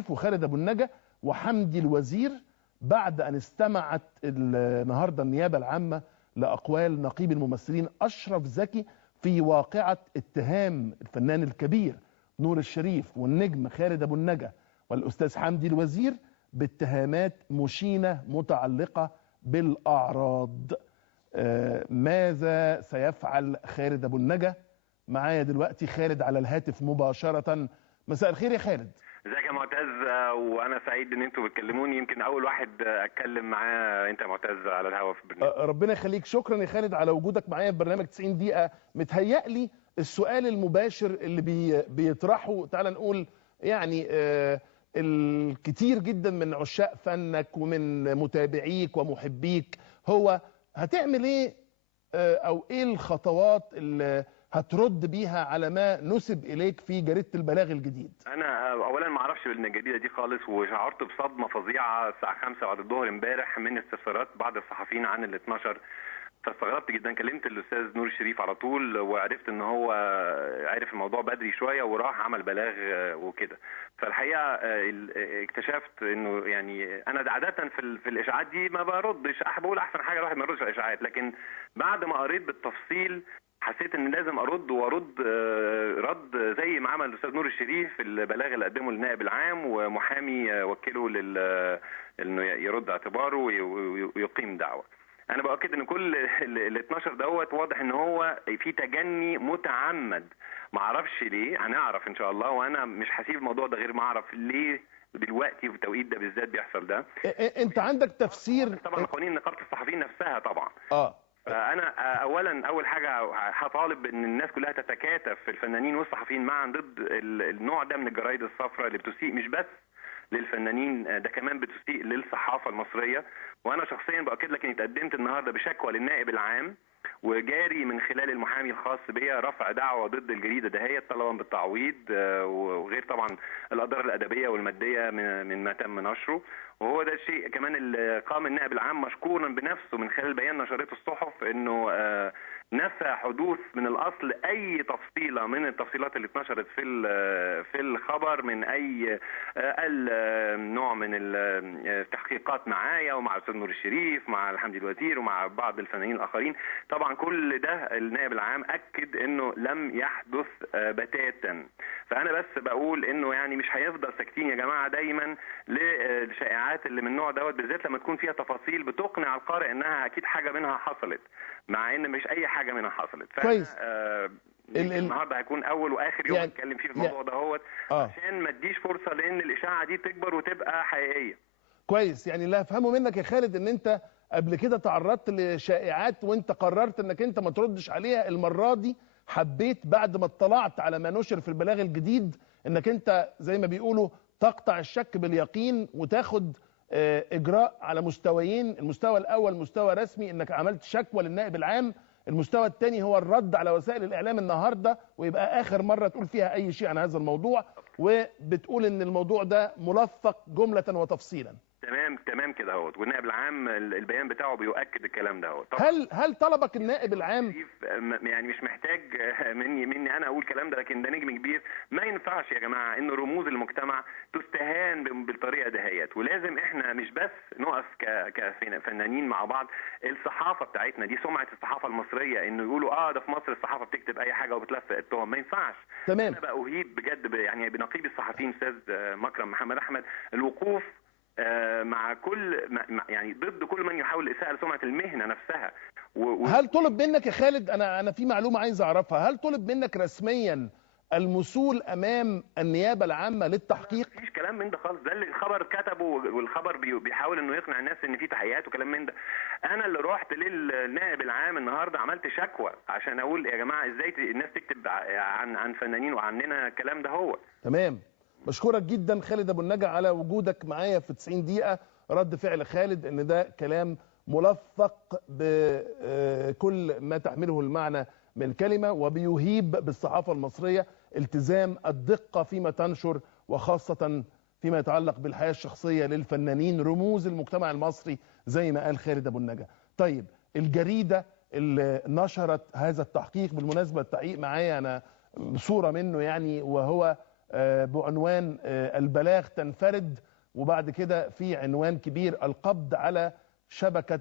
الشريف وخالد ابو النجا وحمدي الوزير، بعد ان استمعت النهارده النيابه العامه لاقوال نقيب الممثلين اشرف زكي في واقعه اتهام الفنان الكبير نور الشريف والنجم خالد ابو النجا والاستاذ حمدي الوزير باتهامات مشينه متعلقه بالاعراض. ماذا سيفعل خالد ابو النجا؟ معايا دلوقتي خالد على الهاتف مباشره. مساء الخير يا خالد. ازيك يا معتز؟ وانا سعيد ان انتوا بتكلموني، يمكن اول واحد اتكلم معاه انت يا معتز على الهوا في البرنامج. ربنا يخليك، شكرا يا خالد على وجودك معايا في برنامج 90 دقيقه. متهيألي السؤال المباشر اللي بيطرحه، تعال نقول يعني الكتير جدا من عشاق فنك ومن متابعيك ومحبيك، هو هتعمل ايه او ايه الخطوات اللي هترد بيها على ما نسب اليك في جريده البلاغ الجديد؟ انا اولا ما اعرفش بالجديده دي خالص، وشعرت بصدمه فظيعه الساعه 5 بعد الظهر امبارح من استفسارات بعض الصحفيين عن ال 12، فاستغربت جدا. كلمت الاستاذ نور الشريف على طول وعرفت ان هو عرف الموضوع بدري شويه وراح عمل بلاغ وكده. فالحقيقه اكتشفت انه يعني انا عاده في الاشاعات دي ما بردش، بقول احسن حاجه الواحد ما يردش على الاشاعات، لكن بعد ما قريت بالتفصيل حسيت ان لازم ارد وارد رد زي ما عمل الاستاذ نور الشريف في البلاغ اللي قدمه للنائب العام ومحامي وكله انه يرد اعتباره ويقيم دعوه. انا باكد ان كل ال 12 دوت واضح ان هو في تجني متعمد، ما اعرفش ليه، هنعرف ان شاء الله، وانا مش هسيب الموضوع ده غير ما اعرف ليه دلوقتي في التوقيت ده بالذات بيحصل ده. انت عندك تفسير؟ طبعا قوانين نقابه الصحفيين نفسها طبعا. انا اول حاجه هطالب ان الناس كلها تتكاتف في الفنانين والصحفيين معا ضد النوع ده من الجرايد الصفراء اللي بتسيء مش بس للفنانين، ده كمان بتسيء للصحافه المصريه. وانا شخصيا باكد لك اني تقدمت النهارده بشكوى للنائب العام، وجاري من خلال المحامي الخاص بيا رفع دعوه ضد الجريده دهيت طلبا بالتعويض، وغير طبعا الاضرار الادبيه والماديه من ما تم نشره. وهو ده الشيء كمان اللي قام النائب العام مشكورا بنفسه من خلال بيان نشرته الصحف، انه نفى حدوث من الاصل اي تفصيله من التفصيلات اللي اتنشرت في الخبر من اي نوع من التحقيقات معايا ومع الاستاذ نور الشريف مع حمدي الوزير ومع بعض الفنانين الاخرين. طبعا كل ده النائب العام اكد انه لم يحدث بتاتا. فانا بس بقول انه يعني مش هيفضل ساكتين يا جماعه دايما للشائعات اللي من النوع دوت، بالذات لما تكون فيها تفاصيل بتقنع القارئ انها اكيد حاجه منها حصلت، مع ان مش اي حاجه منها حصلت. كويس. النهارده هيكون اول واخر يوم نتكلم فيه في الموضوع دهوت عشان ما اديش فرصه لان الاشاعه دي تكبر وتبقى حقيقيه. كويس. يعني اللي هفهمه منك يا خالد ان انت قبل كده تعرضت لشائعات وانت قررت انك انت ما تردش عليها، المره دي حبيت بعد ما اطلعت على ما نشر في البلاغ الجديد انك انت زي ما بيقولوا تقطع الشك باليقين وتاخد اجراء على مستويين. المستوى الاول مستوى رسمي انك عملت شكوى للنائب العام، المستوى الثاني هو الرد على وسائل الاعلام النهارده، ويبقى اخر مره تقول فيها اي شيء عن هذا الموضوع، وبتقول ان الموضوع ده ملفق جمله وتفصيلا. تمام كده اهوت، والنائب العام البيان بتاعه بيؤكد الكلام ده اهوت. هل طلبك النائب العام؟ يعني مش محتاج مني انا اقول الكلام ده، لكن ده نجم كبير. ما ينفعش يا جماعه انه رموز المجتمع تستهان بالطريقه دهيت، ولازم احنا مش بس نقف كفنانين مع بعض. الصحافه بتاعتنا دي سمعه الصحافه المصريه، انه يقولوا ده في مصر الصحافه بتكتب اي حاجه وبتلفق التهم، ما ينفعش. تمام. انا بقى اهيب بجد يعني بنقيب الصحفيين استاذ مكرم محمد احمد الوقوف مع كل يعني ضد كل من يحاول الاساءه لسمعه المهنه نفسها. هل طلب منك يا خالد، انا في معلومه عايز اعرفها، هل طلب منك رسميا المثول امام النيابه العامه للتحقيق؟ مفيش كلام من ده خالص، ده اللي الخبر كتبه، والخبر بيحاول انه يقنع الناس ان في تحقيقات وكلام من ده. انا اللي رحت للنائب العام النهارده عملت شكوى عشان اقول يا جماعه ازاي الناس تكتب عن فنانين وعننا الكلام ده. هو تمام. بشكرك جدا خالد ابو النجا على وجودك معايا في 90 دقيقه. رد فعل خالد ان ده كلام ملفق بكل ما تحمله المعنى من كلمه، وبيهيب بالصحافه المصريه التزام الدقه فيما تنشر، وخاصه فيما يتعلق بالحياه الشخصيه للفنانين رموز المجتمع المصري زي ما قال خالد ابو النجا. طيب الجريده اللي نشرت هذا التحقيق، بالمناسبه التحقيق معايا انا صوره منه يعني، وهو بعنوان البلاغ تنفرد، وبعد كده في عنوان كبير القبض على شبكة